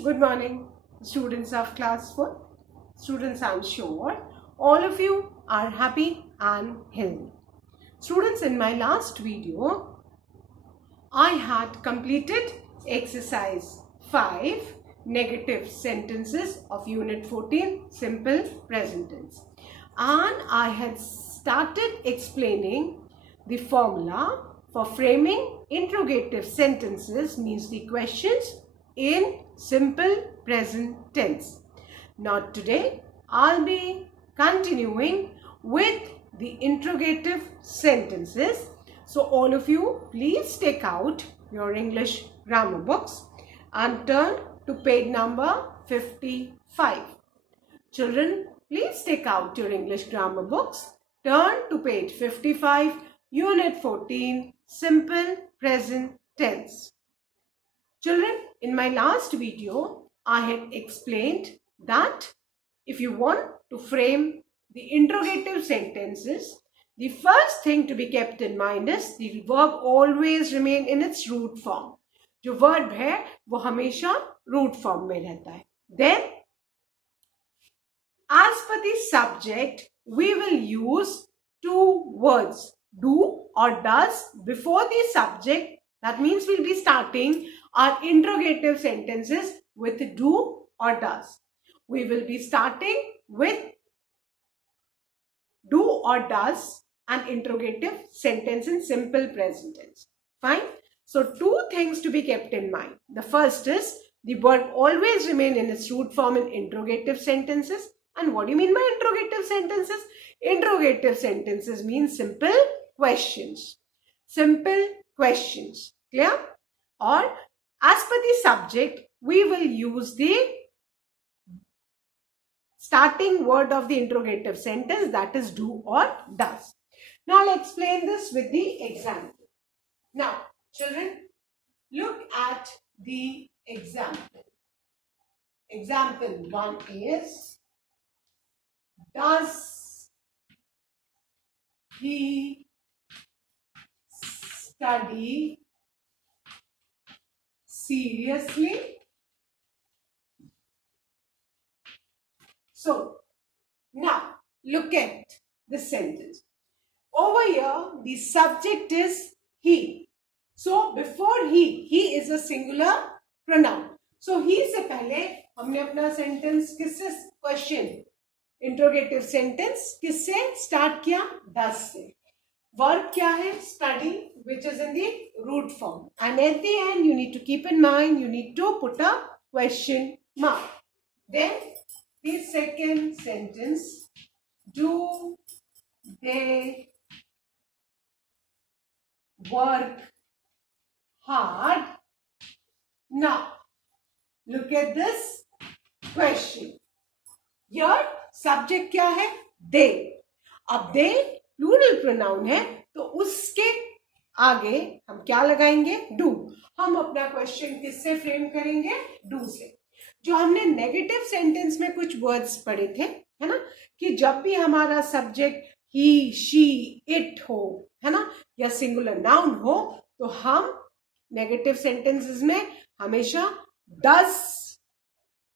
Good morning, students of class 4. Students, I'm sure all of you are happy and healthy. Students, in my last video, I had completed exercise 5, negative sentences of unit 14, simple present tense. And I had started explaining the formula for framing interrogative sentences, means the questions, in simple present tense. Now today I'll be continuing with the interrogative sentences. So all of you, please take out your English grammar books and turn to page number 55. Children, please take out your English grammar books, turn to page 55, unit 14, simple present tense. Children, in my last video, I had explained that if you want to frame the interrogative sentences, the first thing to be kept in mind is the verb always remain in its root form. जो verb है वो हमेशा root form में रहता है. Then, as per the subject, we will use two words, do or does, before the subject. That means we'll be starting our interrogative sentences with do or does. We will be starting with do or does an interrogative sentence in simple present tense. Fine. So two things to be kept in mind. The first is the word always remain in its root form in interrogative sentences. And what do you mean by interrogative sentences? Interrogative sentences mean simple questions. Simple questions. Clear? Or as per the subject, we will use the starting word of the interrogative sentence, that is do or does. Now I'll explain this with the example. Now, children, look at the example. Example 1 is, does he study seriously? So, now look at the sentence. Over here, the subject is he. So, before he is a singular pronoun. So, he से पहले हमने अपना sentence किससे question interrogative sentence किससे start किया? Does से. Verb क्या है? Study, which is in the root form. And at the end, you need to keep in mind, you need to put a question mark. Then, the second sentence, do they work hard? Now, look at this question. Here, subject क्या है? They. अब they plural pronoun है, तो उसके आगे हम क्या लगाएंगे? Do. हम अपना क्वेश्चन किससे फ्रेम करेंगे? Do से. जो हमने नेगेटिव सेंटेंस में कुछ वर्ड्स पढ़े थे, है ना, कि जब भी हमारा सब्जेक्ट ही, शी, इट हो, है ना, या सिंगुलर नाउन हो, तो हम नेगेटिव सेंटेंसेस में हमेशा डस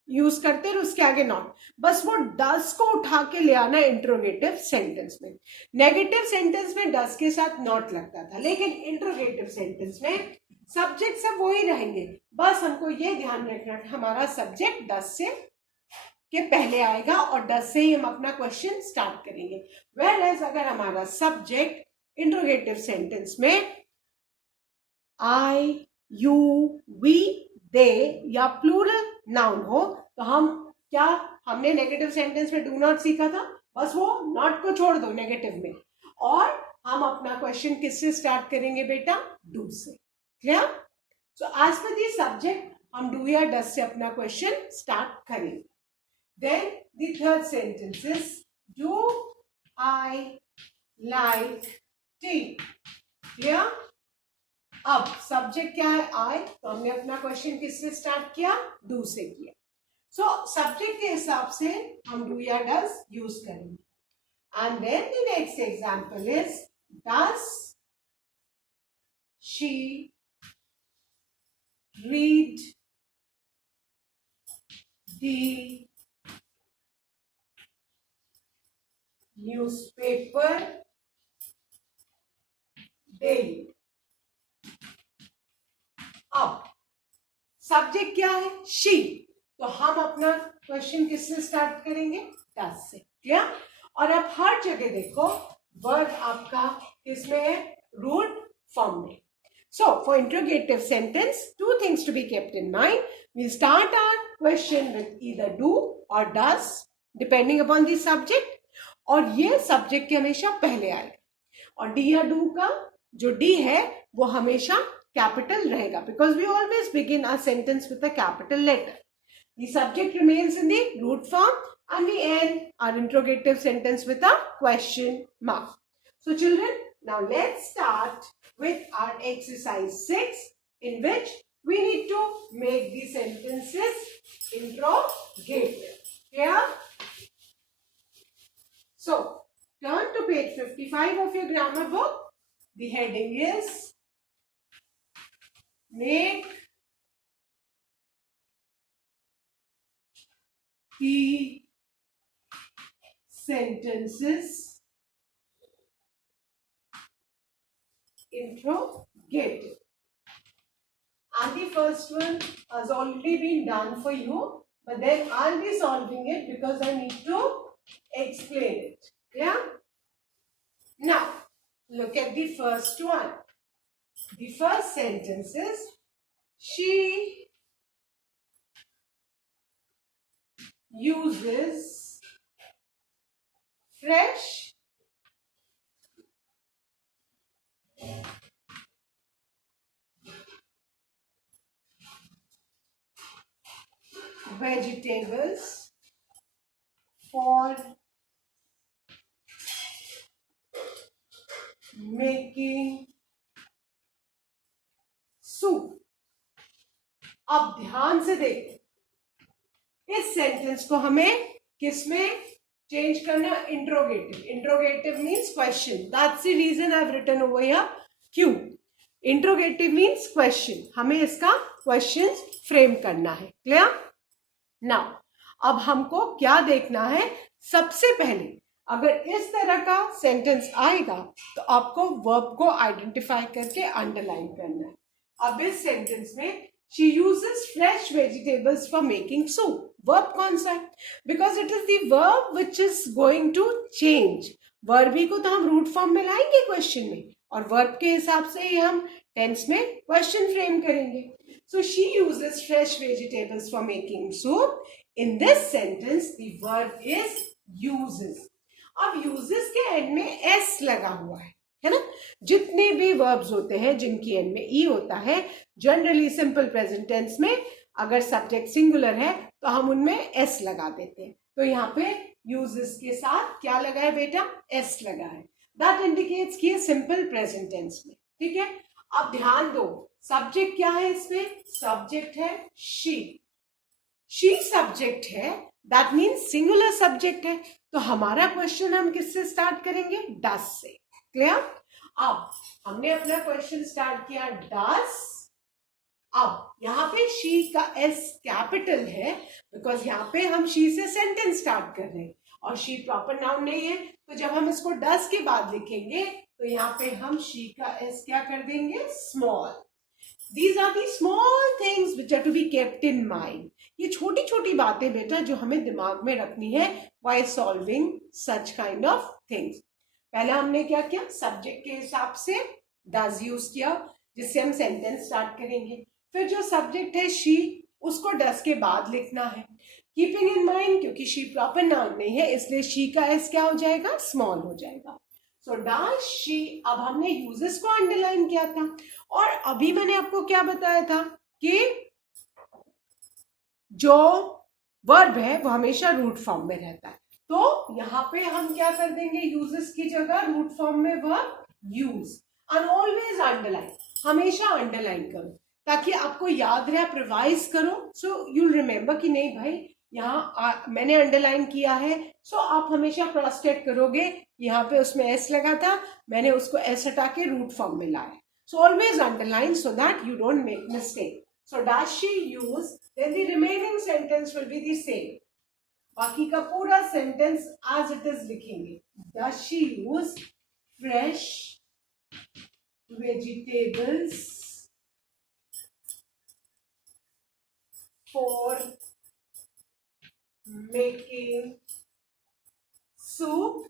यूज करते हैं, उसके आगे नॉट. बस वो डस को उठा के ले आना इंट्रोगेटिव सेंटेंस में. नेगेटिव सेंटेंस में डस के साथ नॉट लगता था, लेकिन इंट्रोगेटिव सेंटेंस में सब्जेक्ट सब वही रहेंगे. बस हमको ये ध्यान रखना है हमारा सब्जेक्ट डस से के पहले आएगा और डस से ही हम अपना क्वेश्चन स्टार्ट करेंगे. वेयर अगर हमारा सब्जेक्ट इंट्रोगेटिव सेंटेंस में आई, यू, वी, दे या प्लूरल नाउन हो, तो हम क्या, हमने नेगेटिव सेंटेंस में डू नॉट सीखा था, बस वो नॉट को छोड़ दो नेगेटिव में, और हम अपना क्वेश्चन किससे स्टार्ट करेंगे बेटा? डू से. Clear? So as per the subject हम डू या डस से अपना क्वेश्चन स्टार्ट करेंगे. Then the third sentence is, do I like tea? Clear? अब सब्जेक्ट क्या है? आई, तो हमने अपना क्वेश्चन किससे स्टार्ट किया? डू से किया. सो सब्जेक्ट के हिसाब से हम डू या डस यूज करेंगे. And then the next example is, does she read The newspaper daily. अब सब्जेक्ट क्या है? शी. तो हम अपना क्वेश्चन किससे स्टार्ट करेंगे? डस से. क्लियर? और अब हर जगह देखो वर्ब आपका किसमें है? रूट फॉर्म में. So for interrogative sentence, two things to be kept in mind. We start our question with either do or does, depending upon the subject. और ये सब्जेक्ट के हमेशा पहले आएगा. और डी या डू का जो डी है वो हमेशा कैपिटल रहेगा, because we always begin our sentence with a capital letter. The subject remains in the root form and we end our interrogative sentence with a question mark. So children, now let's start with our exercise 6, in which we need to make the sentences interrogative. Clear? So, turn to page 55 of your grammar book. The heading is Make the sentences interrogative. And the first one has already been done for you, but then I'll be solving it because I need to explain it. Yeah? Now, look at the first one. The first sentence is, she uses fresh vegetables for making soup. अब ध्यान से देखो, इस सेंटेंस को हमें किसमें change करना? Interrogative. Interrogative means question. That's the reason I have written over here क्यों. Interrogative means question. हमें इसका क्वेश्चन फ्रेम करना है. क्लियर? नाउ अब हमको क्या देखना है? सबसे पहले अगर इस तरह का सेंटेंस आएगा तो आपको वर्ब को आइडेंटिफाई करके अंडरलाइन करना है. अब इस सेंटेंस में she uses fresh vegetables for making soup. Verb कौन सा है? Because it is the verb which is going to change. Verb ही को तो हम रूट फॉर्म में लाएंगे क्वेश्चन में, और वर्ब के हिसाब से ही हम टेंस में क्वेश्चन फ्रेम करेंगे. So she uses fresh vegetables for making soup. In this sentence the verb is uses. अब यूजेस के एंड में एस लगा हुआ है ना. जितने भी वर्ब्स होते हैं जिनकी एंड में ई होता है, जनरली सिंपल प्रेजेंट टेंस में अगर सब्जेक्ट सिंगुलर है तो हम उनमें एस लगा देते हैं. तो यहाँ पे यूजेस के साथ क्या लगा है बेटा? एस लगा है. दैट इंडिकेट्स कि सिंपल प्रेजेंट टेंस में. ठीक है? अब ध्यान दो, सब्जेक्ट क्या है इसमें? सब्जेक्ट है शी. शी सब्जेक्ट है, दैट मीन्स सिंगुलर सब्जेक्ट है. तो हमारा क्वेश्चन हम किससे स्टार्ट करेंगे? डस से. क्लियर? अब हमने अपना क्वेश्चन स्टार्ट किया डस. अब यहाँ पे शी का एस कैपिटल है बिकॉज यहाँ पे हम शी से सेंटेंस स्टार्ट कर रहे हैं और शी प्रॉपर नाउन नहीं है. तो जब हम इसको डस के बाद लिखेंगे तो यहाँ पे हम शी का एस क्या कर देंगे? Small. These are the small things which are to be kept in mind. ये छोटी छोटी बातें बेटा जो हमें दिमाग में रखनी है while solving such kind of things. पहले हमने क्या किया? सब्जेक्ट के हिसाब से does यूज किया जिससे हम सेंटेंस स्टार्ट करेंगे. फिर जो सब्जेक्ट है शी, उसको does के बाद लिखना है. कीपिंग इन माइंड क्योंकि शी प्रॉपर नाउन नहीं है इसलिए शी का एस क्या हो जाएगा? स्मॉल हो जाएगा. सो डस शी. अब हमने यूजेस को अंडरलाइन किया था और अभी मैंने आपको क्या बताया था कि जो वर्ब है वो हमेशा रूट फॉर्म में रहता है. तो यहाँ पे हम क्या कर देंगे? यूजेस की जगह रूट फॉर्म में verb use. And always underline. हमेशा अंडरलाइन करो ताकि आपको याद रहे, आप रिवाइज करो. सो यूल रिमेम्बर कि नहीं भाई यहाँ मैंने अंडरलाइन किया है. सो आप हमेशा क्रॉस चेक करोगे, यहाँ पे उसमें एस लगा था, मैंने उसको एस हटा के रूट फॉर्म में लाया. So always underline so that you don't make mistake. So does she use? Then the remaining sentence sequence will be the same. बाकी का पूरा सेंटेंस as it is लिखेंगे. Does she use fresh vegetables for making soup?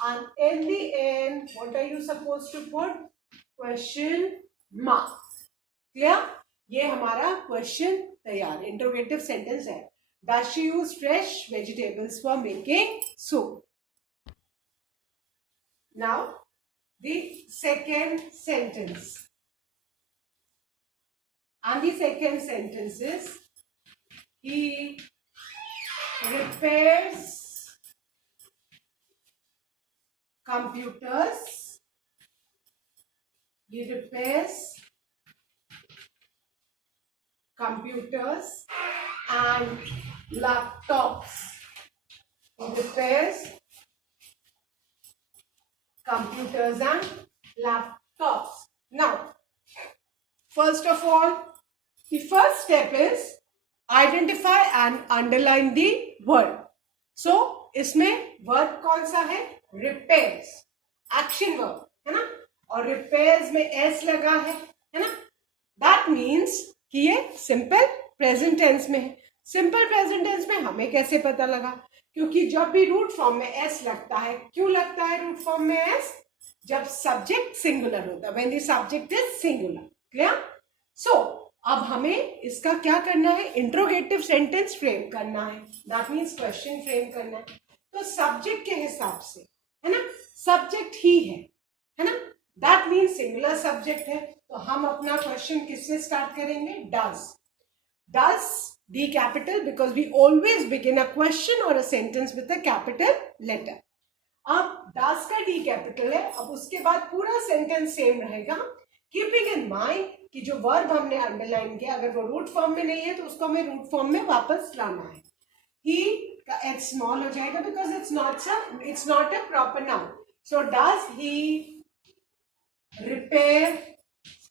And in the end, what are you supposed to put? Question mark. Clear? ये हमारा क्वेश्चन तैयार, interrogative sentence है. Does she use fresh vegetables for making soup? Now, the second sentence. And the second sentence is, he repairs computers. He repairs computers and laptops. He repairs computers and laptops. Now, first of all, the first step is identify and underline the word. So, इसमें verb कौन सा है? Repairs, action verb है ना, और repairs में s लगा है ना. That means कि ये simple present tense में है. Simple present tense में हमें कैसे पता लगा? क्योंकि जब भी रूट फॉर्म में s लगता है, क्यों लगता है रूट फॉर्म में s? जब सब्जेक्ट सिंगुलर होता है, when the subject is singular. Clear? So, अब हमें इसका क्या करना है? इंट्रोगेटिव सेंटेंस फ्रेम करना है. दैट मीन्स क्वेश्चन फ्रेम करना है. तो सब्जेक्ट के हिसाब से है ना, सब्जेक्ट ही है ना. दैट मीन्स सिंगुलर सब्जेक्ट है. तो हम अपना क्वेश्चन किससे स्टार्ट करेंगे? Does. Does D capital, because we always begin a question और a sentence with a capital letter. अब डज का डी कैपिटल है. अब उसके बाद पूरा सेंटेंस सेम रहेगा, कीपिंग इन माइंड कि जो वर्ब हमने अंडरलाइन किया, अगर वो रूट फॉर्म में नहीं है तो उसको हमें रूट फॉर्म में वापस लाना है. ही का एच स्मॉल हो जाएगा because it's not a proper noun. So does he repair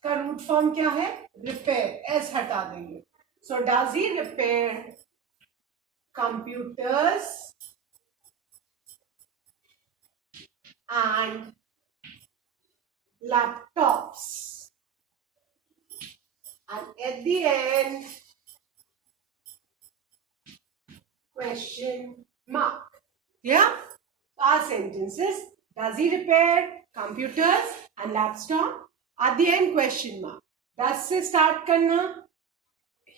का रूट फॉर्म क्या है? रिपेयर. एस हटा देंगे. So does he repair computers and laptops. And at the end, question mark. Clear? Our sentences: does he repair computers and laptop? At the end, question mark. Does से start करना,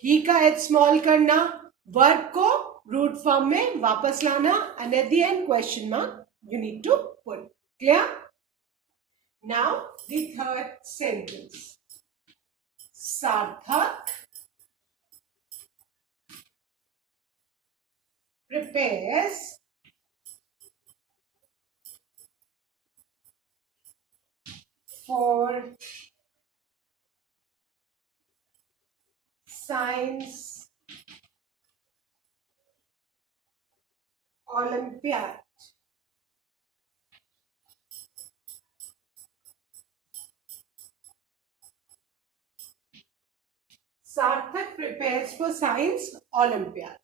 he का h small करना, verb को root form में वापस लाना, and at the end question mark you need to put. Clear? Now the third sentence. Sarthak prepares for science Olympiad. Sarthak prepares for science Olympiad.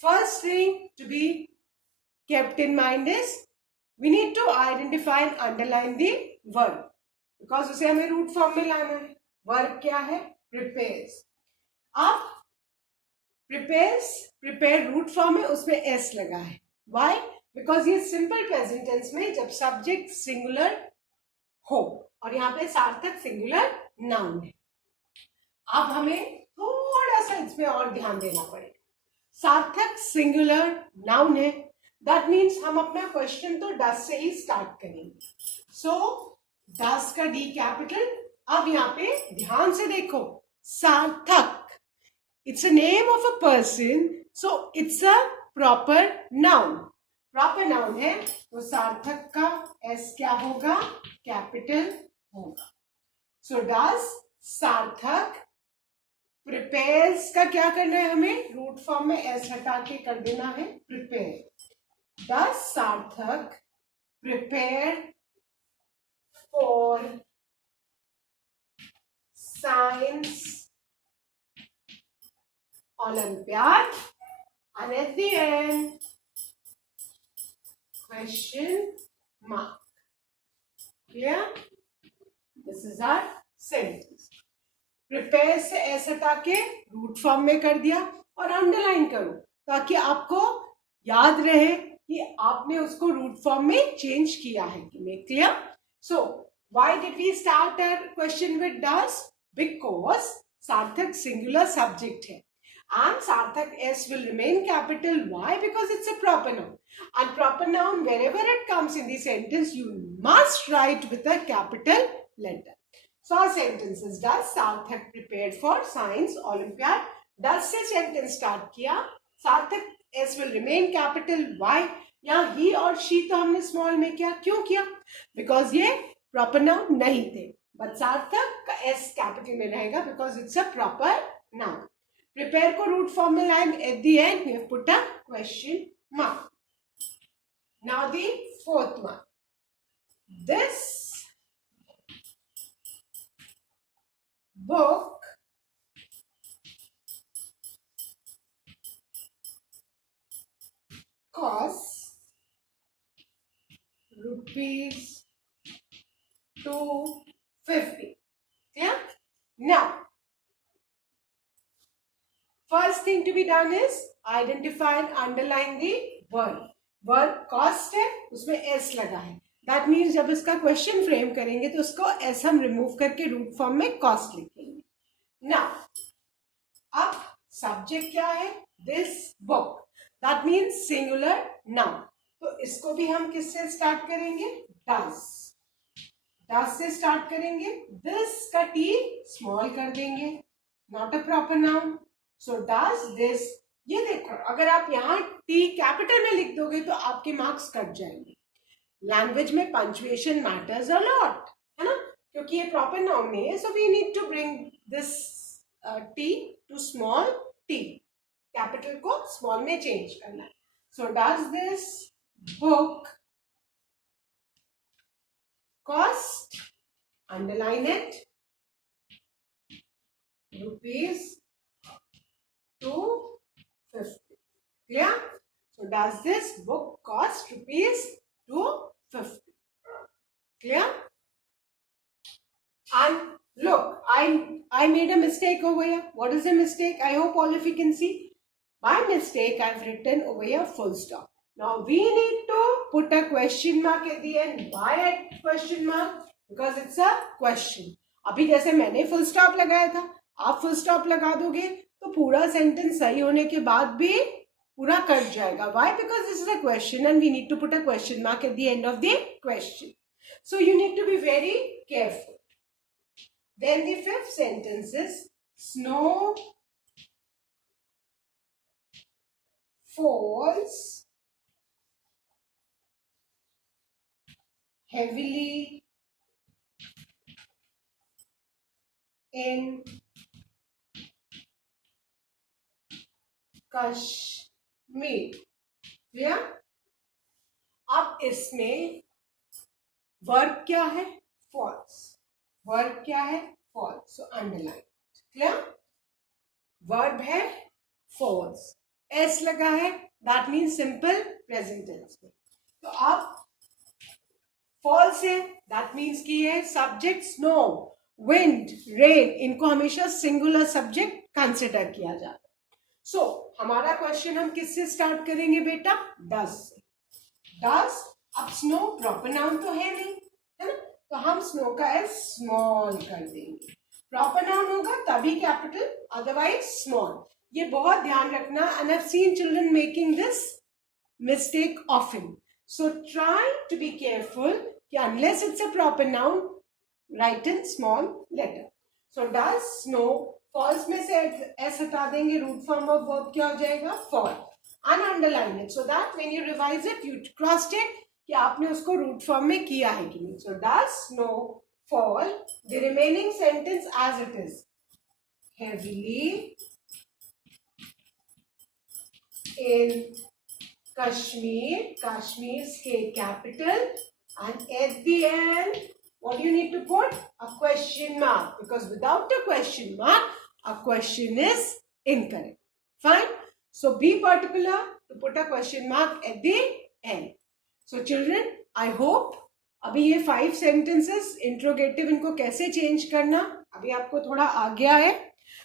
First thing to be kept in mind is we need to identify and underline the verb because उसे हमें root form में लाना है. Verb क्या है? Prepares. अब prepare root form में उसमें s लगा है. Why? Because ये simple present tense में जब subject singular हो और यहाँ पे सार्थक singular noun है. अब हमें थोड़ा सा इसमें और ध्यान देना पड़ेगा. सार्थक सिंगुलर नाउन है. दैट मीन्स हम अपना क्वेश्चन तो डज से ही स्टार्ट करेंगे. सो डज का डी कैपिटल. अब यहाँ पे ध्यान से देखो, सार्थक it's a name of a person, so it's a proper noun. Proper noun है तो सार्थक का एस क्या होगा? कैपिटल होगा. सो डज सार्थक प्रिपेयर्स का क्या करना है हमें? रूट फॉर्म में एस हटा के कर देना है प्रिपेयर. डज सार्थक prepare for science olympiad. and at the end question mark. Clear? This is our sentence. Prepare से एस हटा के रूट फॉर्म में कर दिया और अंडरलाइन करो ताकि आपको याद रहे कि आपने उसको रूट फॉर्म में चेंज किया है कि नहीं. Clear? So why did we start our question with does? Because Sarthak singular subject है and sarthak s will remain capital. Why? Because it's a proper noun, and proper noun wherever it comes in the sentence you must write with a capital letter. So our sentence is, does Sarthak prepared for science olympiad? Does से sentence start किया. Sarthak s will remain capital. Why? यहाँ he और she तो हमने small में किया. क्यों किया? Because ये proper noun नहीं थे. But Sarthak का s capital में रहेगा because it's a proper noun. Prepare को root form में लाएं. At the end we have put a question mark. Now the fourth one. This book costs rupees 250. Yeah? Now, first thing to be done is identify and underline the word. Word cost है, उसमें s लगा है. That means जब इसका question frame करेंगे तो उसको s हम रिमूव करके रूट फॉर्म में कॉस्ट लिखेंगे. Now, अब सब्जेक्ट क्या है? This book. That means singular noun. तो इसको भी हम किससे स्टार्ट करेंगे? Does. Does से स्टार्ट करेंगे. This का t स्मॉल कर देंगे. Not a proper noun. So does this. ये देखो, अगर आप यहाँ t कैपिटल में लिख दोगे तो आपके मार्क्स कट जाएंगे. लैंग्वेज में पंचुएशन मैटर्स अ लॉट, है ना, क्योंकि ये प्रॉपर नाउन नहीं है. So we need to bring this t to small t. Capital को स्मॉल में चेंज करना है. So does this book cost, underline it, rupees 250. Clear? So does this book cost rupees 250? Clear? And look, I made a mistake over here. What is the mistake? I hope all of you can see. By mistake, I've written over here full stop. Now we need to put a question mark at the end. Why a question mark? Because it's a question. अभी जैसे मैंने full stop लगाया था, आप full stop लगा दोगे तो पूरा सेंटेंस सही होने के बाद भी पूरा कट जाएगा. Why? Because this is a question and we need to put a question mark at the end of the question. So you need to be very careful. Then the fifth sentence is, snow falls heavily in Kashmir. Clear? अब इसमें verb क्या है? Falls. Verb क्या है? Falls. So underline. Clear? Verb है falls, S लगा है, that means simple present tense में. तो अब फॉल्स है, दैट मीन्स की है सब्जेक्ट स्नो, विंड, रेन, इनको हमेशा सिंगुलर सब्जेक्ट कंसिडर किया जाता है. सो हमारा क्वेश्चन हम किससे स्टार्ट करेंगे बेटा? डज से. डज. अब स्नो प्रॉपर नाउन तो है नहीं, है ना, तो हम स्नो का एस स्मॉल कर देंगे. प्रॉपर नाउन होगा तभी कैपिटल, अदरवाइज स्मॉल. ये बहुत ध्यान रखना. And I have seen children making this mistake often. So try to be careful कि unless it's a proper noun, write in small letter. So does snow. Falls में से एस हटा देंगे, रूट फॉर्म ऑफ वर्ब क्या हो जाएगा? Fall. And underline it so that when you revise it you cross check कि आपने उसको रूट फॉर्म में किया है कि नहीं. So does snow fall. The remaining sentence as it is, heavily in Kashmir. Kashmir के capital. And at the end what do you need to put? A question mark, because without a question mark a question is incorrect. Fine. So be particular to put a question mark at the end. So children, I hope अभी ये 5 sentences interrogative इनको कैसे change करना अभी आपको थोड़ा आ गया है.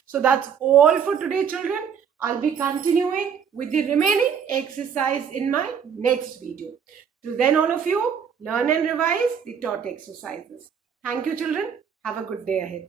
So that's all for today, children. I'll be continuing with the remaining exercise in my next video. Till then, all of you learn and revise the taught exercises. Thank you, children. Have a good day ahead.